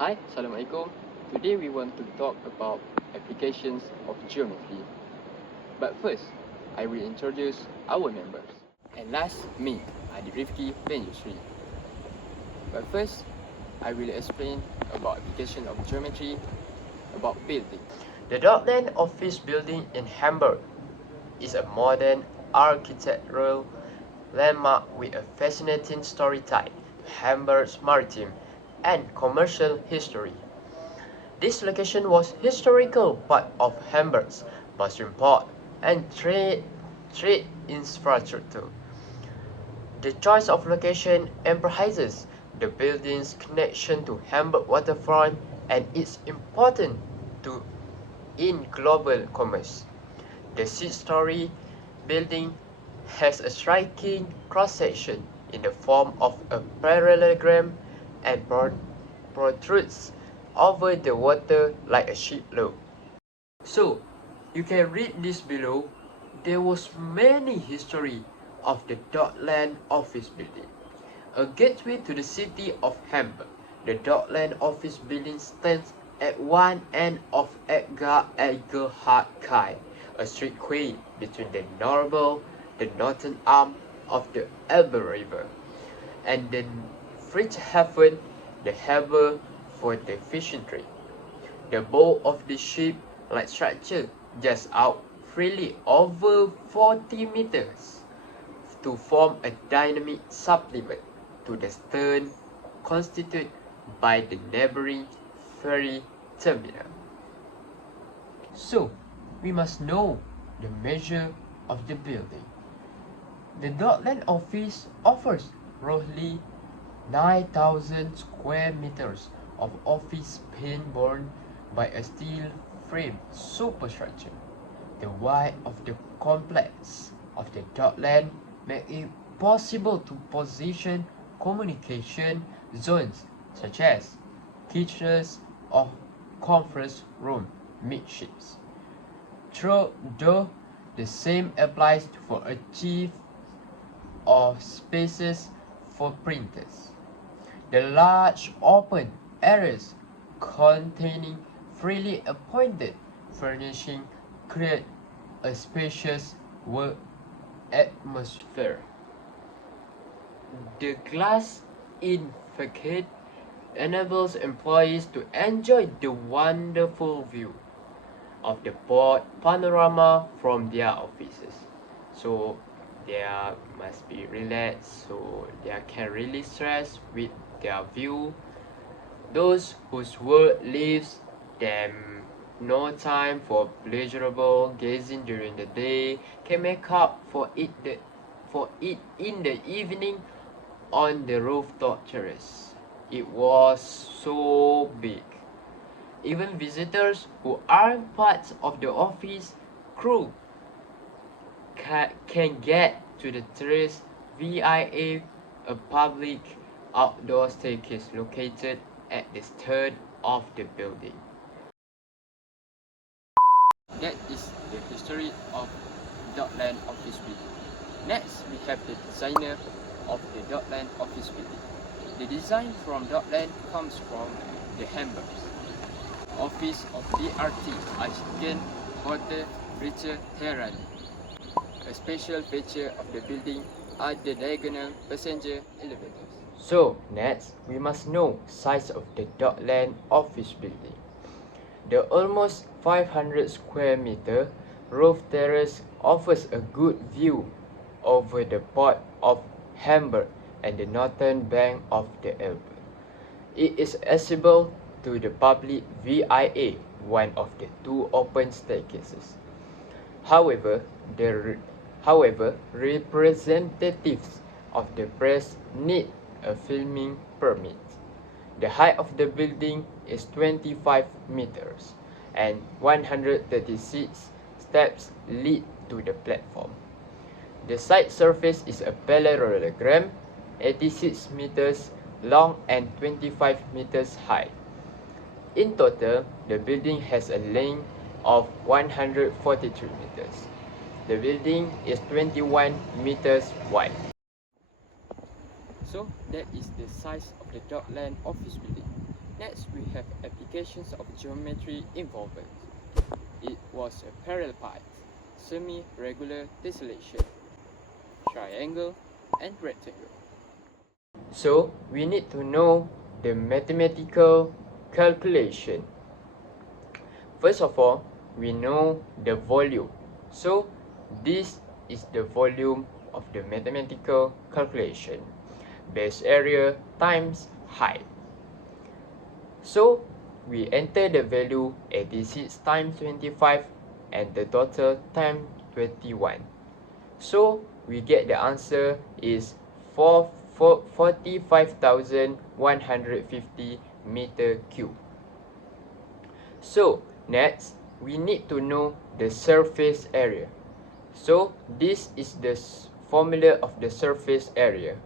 Hi, Assalamualaikum. Today we want to talk about applications of geometry. But first, I will introduce our members. And last, me, Adi Rifki bin Yusri. But first, I will explain about application of geometry about building. The Dockland office building in Hamburg is a modern architectural landmark with a fascinating story tied to Hamburg's maritime and commercial history. This location was historical part of Hamburg's bustling port and trade infrastructure. The choice of location emphasizes the building's connection to Hamburg waterfront and its importance to in global commerce. The six-story building has a striking cross-section in the form of a parallelogram and protrudes over the water like a ship load. So, you can read this below. There was many history of the Dockland office building. A gateway to the city of Hamburg, the Dockland office building stands at one end of Edgar Egerhard Kai, a street quay between the northern arm of the Elbe River, and the Friedrichshafen, the harbour for the fishing trade. The bow of the ship-like structure juts out freely over 40 meters to form a dynamic supplement to the stern constituted by the neighboring ferry terminal. So, we must know the measure of the building. The Dockland office offers roughly 9,000 square meters of office space borne by a steel frame superstructure. The width of the complex of the Dockland make it possible to position communication zones such as kitchens or conference room midships. Though the same applies for a chief or spaces for printers. The large open areas containing freely appointed furnishing create a spacious work atmosphere. The glass in facade enables employees to enjoy the wonderful view of the port panorama from their offices. So they must be relaxed, so they can release stress with their view. Those whose work leaves them no time for pleasurable gazing during the day can make up for it in the evening on the rooftop terrace. It was so big. Even visitors who aren't part of the office crew can get to the terrace via a public outdoor staircase located at the stern of the building. That is the history of Dockland office building. Next, we have the designer of the Dockland office building. The design from Dockland comes from the Hamburg office of DRT Architect Hotel Richard Terrell. A special feature of the building are the diagonal passenger elevators. So next, we must know size of the Dockland office building. The almost 500 square meter roof terrace offers a good view over the port of Hamburg and the northern bank of the Elbe. It is accessible to the public via one of the two open staircases. However, representatives of the press need a filming permit. The height of the building is 25 meters and 136 steps lead to the platform. The site surface is a parallelogram, 86 meters long and 25 meters high. In total, the building has a length of 143 meters. The building is 21 meters wide. So that is the size of the Dockland office building. Next, we have applications of geometry involved. It was a parallel pipe, semi-regular tessellation, triangle, and rectangle. So we need to know the mathematical calculation. First of all, we know the volume. So this is the volume of the mathematical calculation. Base area times height. So we enter the value 86 times 25 and the total times 21. So we get the answer is 45,150 meter cube. So next, we need to know the surface area. So this is the formula of the surface area.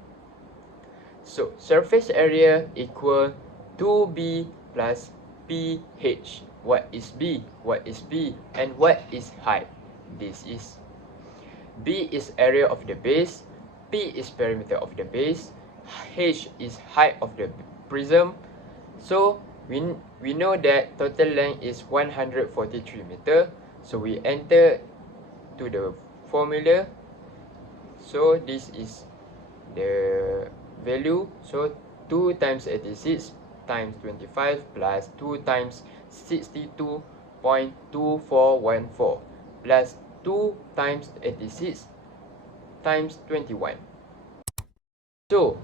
So surface area equal 2b plus ph. What is b? What is p? And what is height? This is b is area of the base, p is perimeter of the base, h is height of the prism. So we know that total length is 143 meter. So we enter to the formula. So this is the value. So 2 times 86 times 25 plus 2 times 62.2414 plus 2 times 86 times 21. So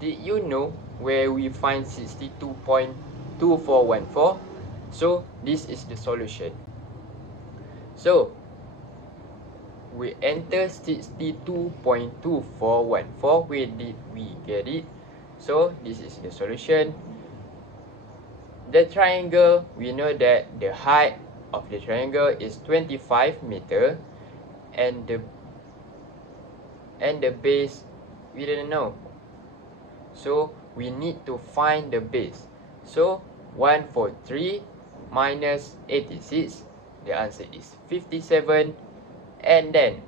did you know where we find 62.2414? So this is the solution. So we enter 62.2414. Where did we get it? So this is the solution. The triangle, we know that the height of the triangle is 25 meter and the base we didn't know. So we need to find the base. So 143 minus 86, the answer is 57. And then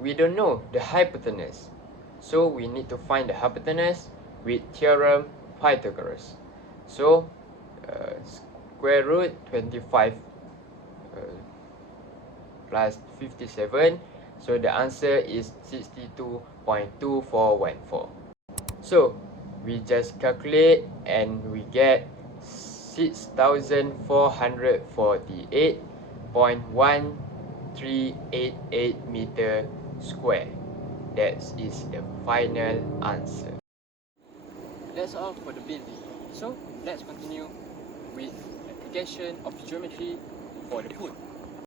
we don't know the hypotenuse, so we need to find the hypotenuse with theorem Pythagoras. So square root 25 plus 57, so the answer is 62.2414. So we just calculate and we get 6,448.1388 meter square. That is the final answer. That's all for the building. So let's continue with application of geometry for the food.